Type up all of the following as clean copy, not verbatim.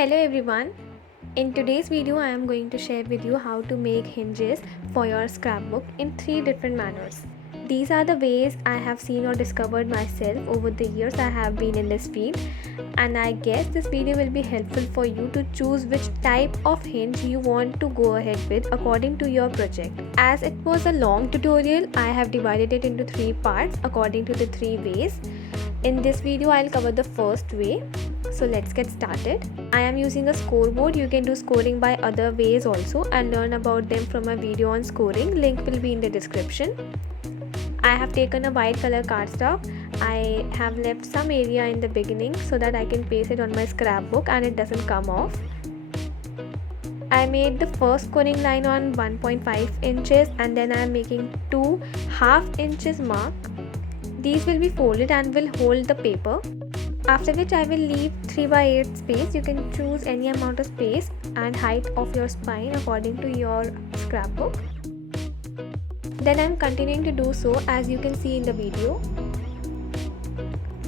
Hello everyone. In today's video I am going to share with you how to make hinges for your scrapbook in 3 different manners. These are the ways I have seen or discovered myself over the years I have been in this field, and I guess this video will be helpful for you to choose which type of hinge you want to go ahead with according to your project. As it was a long tutorial, I have divided it into 3 parts according to the 3 ways. In this video I'll cover the first way. So let's get started. I am using a scoreboard. You can do scoring by other ways also and learn about them from a video on scoring. Link will be in the description. I have taken a white color cardstock. I have left some area in the beginning so that I can paste it on my scrapbook and it doesn't come off. I made the first scoring line on 1.5 inches and then I am making 2 half inches mark. These will be folded and will hold the paper. After which I will leave 3/8 space. You can choose any amount of space and height of your spine according to your scrapbook. Then I am continuing to do so as you can see in the video.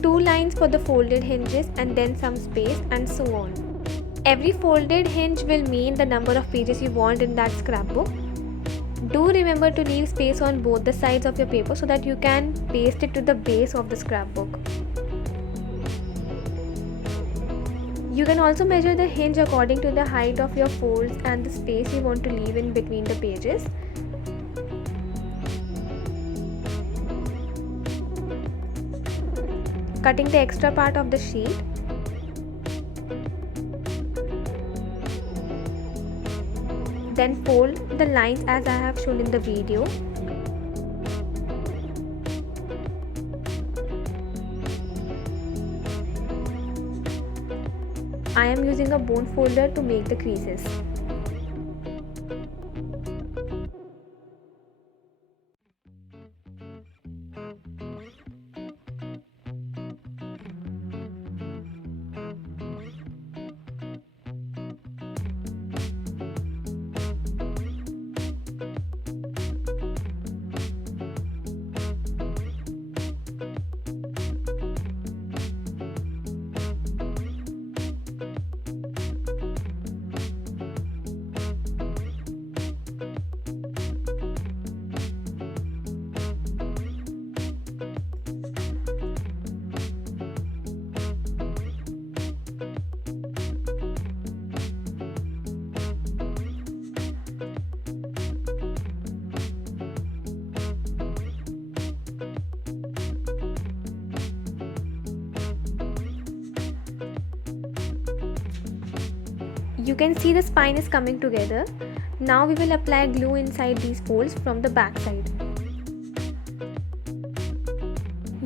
2 lines for the folded hinges and then some space and so on. Every folded hinge will mean the number of pages you want in that scrapbook. Do remember to leave space on both the sides of your paper so that you can paste it to the base of the scrapbook. You can also measure the hinge according to the height of your folds and the space you want to leave in between the pages. Cutting the extra part of the sheet. Then fold the lines as I have shown in the video. I am using a bone folder to make the creases. You can see the spine is coming together. Now we will apply glue inside these folds from the back side.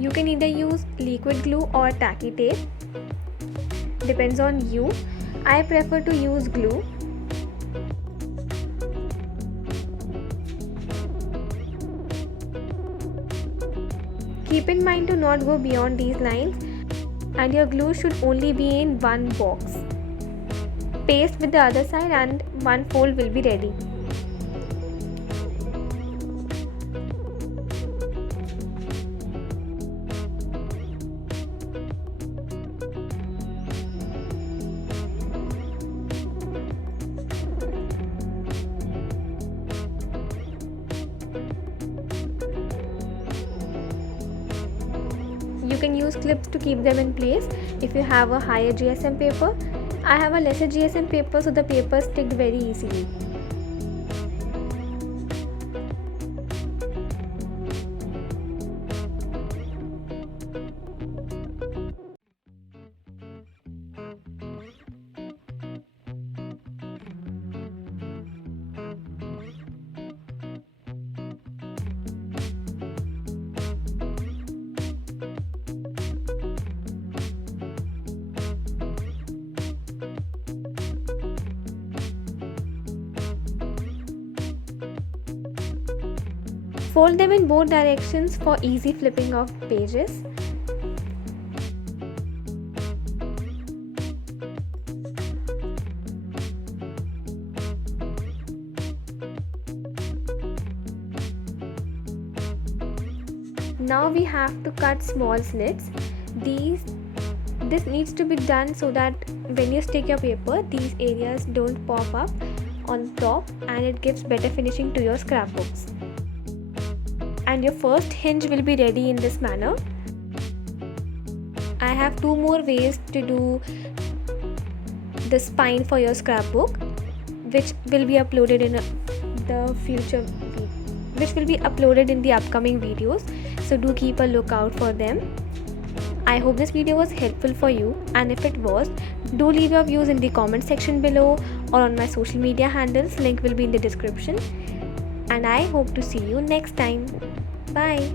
You can either use liquid glue or tacky tape. Depends on you. I prefer to use glue. Keep in mind to not go beyond these lines, and your glue should only be in one box. Paste with the other side and one fold will be ready. You can use clips to keep them in place if you have a higher GSM paper. I have a lesser GSM paper, so the paper sticks very easily. Fold them in both directions for easy flipping of pages. Now we have to cut small slits. These This needs to be done so that when you stick your paper, these areas don't pop up on top, and it gives better finishing to your scrapbooks. And your first hinge will be ready in this manner. I have two more ways to do the spine for your scrapbook, which will be uploaded in the upcoming videos, so do keep a lookout for them. I hope this video was helpful for you, and if it was, do leave your views in the comment section below or on my social media handles. Link will be in the description, and I hope to see you next time. Bye.